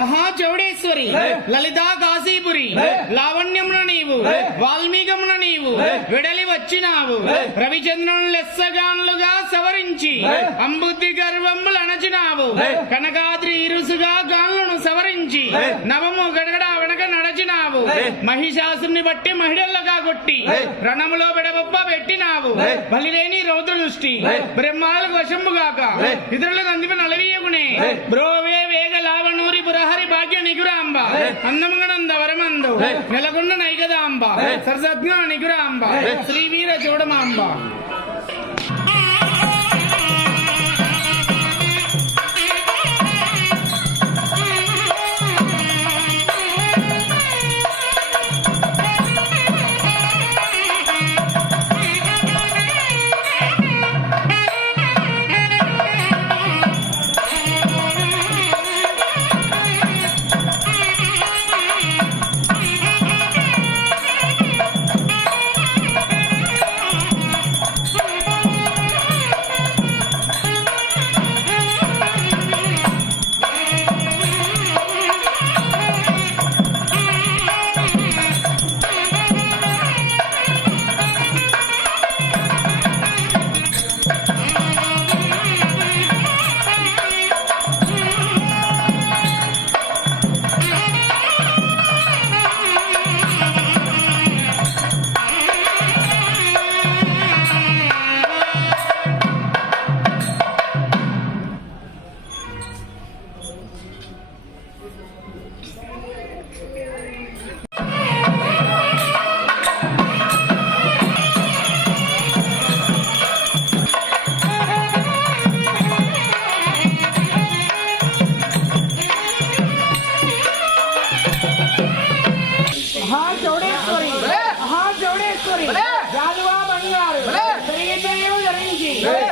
మహాచౌడేశ్వరి లలితా కాశీపురి లావణ్యమున నీవు వాల్మీకమున నీవు వెడలి వచ్చినావు రవిచంద్రుని లెస్సగాన్లుగా సవరించి అంబుద్ధి గర్వములు అణచినావు కనకాద్రి ఇరుసుగా గాన్లను సవరించి నవము గడగడ వెనక నడచినావు మహిషాసుని బట్టి మహిళలుగా కొట్టి రణములో బెడబొబ్బ పెట్టినావు బలిలేని రౌద్ర దృష్టి బ్రహ్మాలకు వశముగాక ఇతరులకు అందిమ నలవీయకునే బ్రోవే వేగ లావణూరి పురహరి భాగ్య నిగురాంబ అందముగనంద వరమందు నెలకొండ నైగదాంబ సరసజ్ఞ నిగురాంబ శ్రీవీర చూడమాంబ.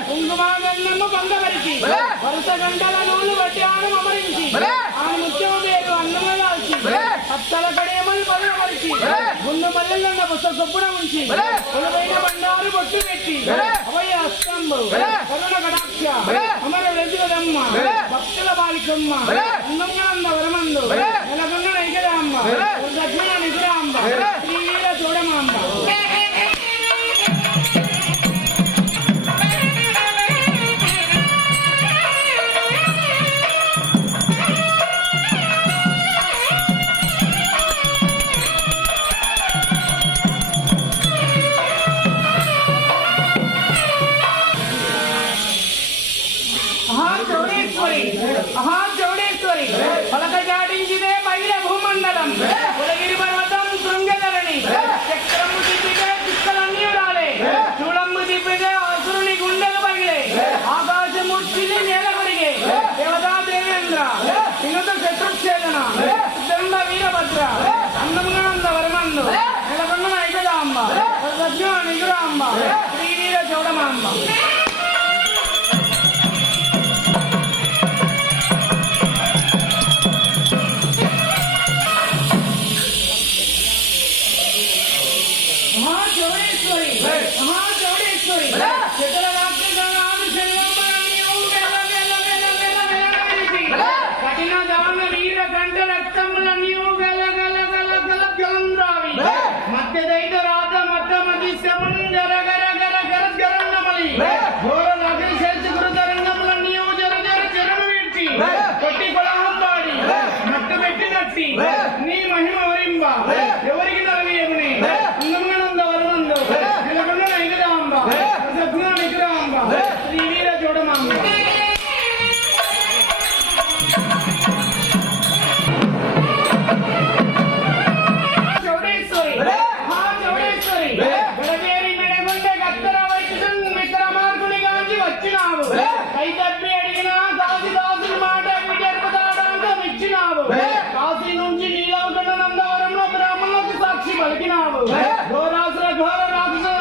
కుంకుమాగన్నము బంగపరిచి వరుస గంటల నూలు బట్టి ఆను అమరించి ఆ ముత్యము పేరు అన్నము దాల్చి అత్తల కడేమలు పరుగపరిచి గుండు మల్లెలన్న పుస్తక సొప్పున ఉంచి కొలువైన బండారు బొట్టు పెట్టి అభయ హస్తంబు కరుణ కటాక్ష అమర రజులదమ్మ భక్తుల బాలికమ్మ అన్నంగనంద వరమందు నెలకొండ నైగదాంబ దక్షిణ నిగురాంబ శ్రీవీర చూడమాంబ. మహాచౌడేశ్వరి పలక జాడించిదే మైల భూమండలం ఉలగిరి పర్వతం శృంగధరణి చక్రము తిప్పితే చిక్కలన్నీ రాలే చూడమ్ము తిప్పితే అసురుని గుండెలు పగిలే ఆకాశమూర్తిని నేల కొరిగే దేవతా దేవేంద్ర వినుత శత్రుఛేదన దండ వీరభద్ర అన్నముగనంద వరమందు నెలకొండ నైగదాంబ సజ్ఞ నిగురాంబ శ్రీవీర చౌడమాంబ. నీ మహిమ వరింబ ఎవరికి నలవీయముని అందముగనంద వరమందు నెలకొండ నైగదాంబ సజ్ఞ నిగురాంబ శ్రీవీర చూడమాంబ. కాశీ నుంచి నీలకంఠ నందవరంలో బ్రాహ్మణులకు సాక్షి పలికినావు ఘోరాసుర ఘోర రాక్షసుల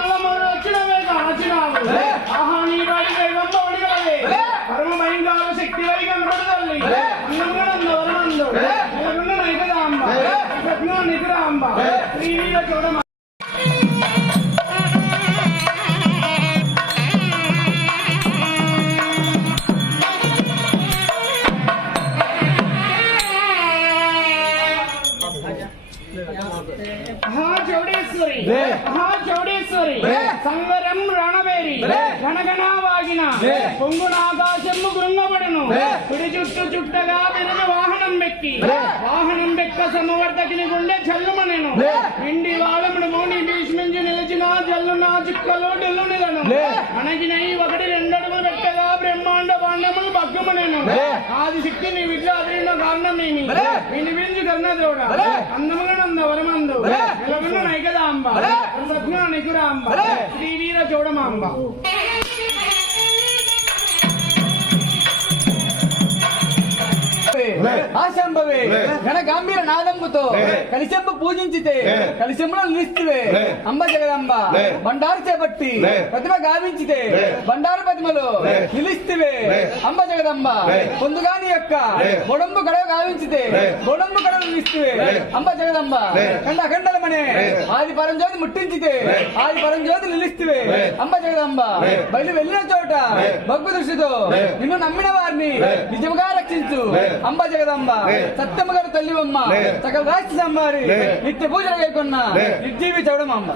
రక్షణమే కాచినావు ఆహా నీ వాడి దైవం పౌడిగలవే పరమ భయంకర శక్తి వైగంపడు తల్లి అన్నంగనందవరమందు నెలకొండ నైగదాంబ సజ్ఞ నిగురాంబ శ్రీవీర చూడమ. చౌడేశ్వరి చౌడేశ్వరి సంగరం రణవేరి గణగణవాగిన పొంగున ఆకాశము గృంగబడును కుడి చుట్టూ చుట్టగా విరగ వాహనం వెక్కి వాహనం వెక్క సమవర్తకిని గుండె చల్లుమనెను ఇండి వాళ్ళముడు మౌని భీష్మించి నిలిచిన జల్లున చిక్కలో డెల్లునిలను అనగినై ఒకటి రెండడుగులు పెట్టగా బ్రహ్మాండ పాండములు భగ్గుమనెను ఆది శక్తి నీ విద్యాధీన కారణమేమి వినిపించు కర్ణద్రోడ అందములను అంద వరమందు నిలవను నైకదాంబ సజ్ఞ నికురాంబ శ్రీ వీర చౌడమాంబ ఆశంభవే ఘన గంభీర నాదంబుతో కలిసెంబ పూజించితే కలిసెంబులో నిలిస్తువే అంబ జగదంబ బండారు చేపట్టి ప్రతిభ గావించితే బండారు ప్రతిమలో నిలిస్తువే అంబ జగదంబ పొందుగాని యొక్క గొడంబు గడవ గావించితే గొడంబు గడవ నిలిస్తువే అంబ జగదంబ కండ అఖండలమనే ఆది పరంజ్యోతి ముట్టించితే ఆది పరంజ్యోతి నిలిస్తువే అంబ జగదంబ బయలు వెళ్ళిన చోట భక్తు దృష్టితో నిన్ను నమ్మిన వారిని నిజముగా రక్షించు అంబ జగదంబ సత్యమ్మ గారు తల్లివమ్మ సకల రాష్ట్ర సంబారి నిత్య పూజలు లేకున్నా నిర్జీవి చౌడమ్మ